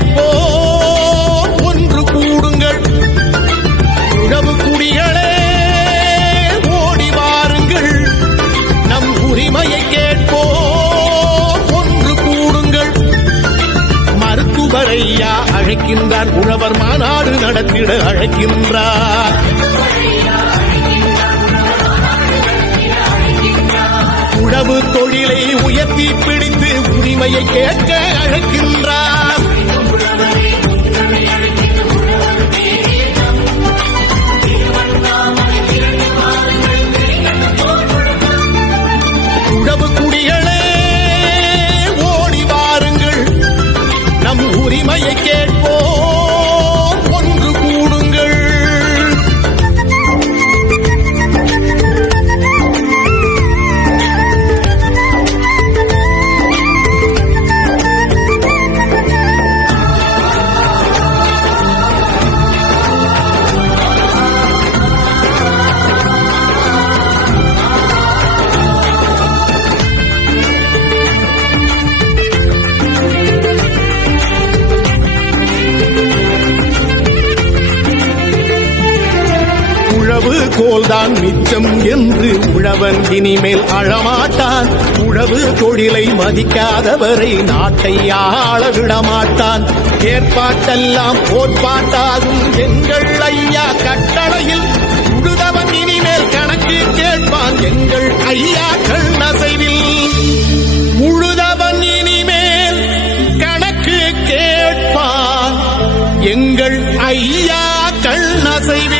கேட்போம். ஒன்று கூடுங்கள். உழவு குடிகளே ஓடி வாருங்கள். நம் உரிமையை கேட்போம். ஒன்று கூடுங்கள். மருத்துவரையா அழைக்கின்றார். உழவர் மாநாடு நடத்திட அழைக்கின்றார். உழவு தொழிலை உயர்த்தி பிடித்து உரிமையை கேட்க அழைக்கின்றார். கோல்தான் மிச்சம் என்று உழவன் இனிமேல் அழமாட்டான். உழவு தொழிலை மதிக்காதவரை நாட்டை ஆள விடமாட்டான். ஏற்பாட்டெல்லாம் கோட்பாட்டாகும் எங்கள் ஐயா கட்டளையில். உழுதவன் இனிமேல் கணக்கு கேட்பான் எங்கள் ஐயா கண்ணசைவில் உழுதவன் இனிமேல் கணக்கு கேட்பான் எங்கள் ஐயா கண்ணசைவில்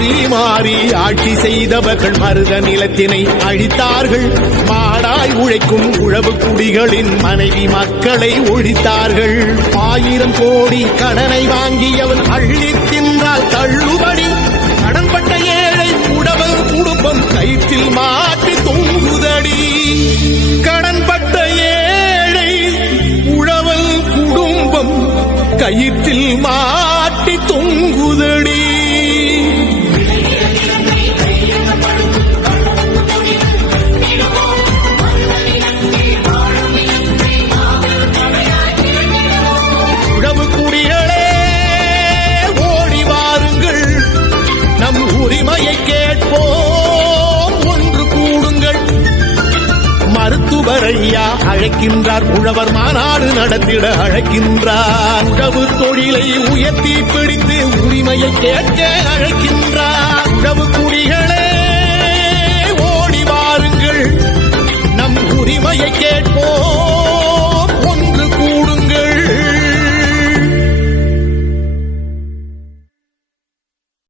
மாறி மாறி ஆட்சி செய்தவர்கள் மருத நிலத்தினை அழித்தார்கள். மாடாய் உழைக்கும் உழவு குடிகளின் மனைவி மக்களை ஒழித்தார்கள். ஆயிரம் கோடி கடனை வாங்கியவன் அள்ளி தின்றால் தள்ளுபடி. கடன்பட்ட ஏழை உழவன் குடும்பம் கைத்தில் மாற்றி தொங்குதடி. கடன்பட்ட ஏழை உழவன் குடும்பம் கயிற்றில் மா மருத்துவர் ஐயா அழைக்கின்றார் உழவர் மாநாடு நடத்திட அழைக்கின்றார் உழவு தொழிலை உயர்த்தி பிடித்து உரிமையை கேட்க அழைக்கின்றார் உழவு குடிகள்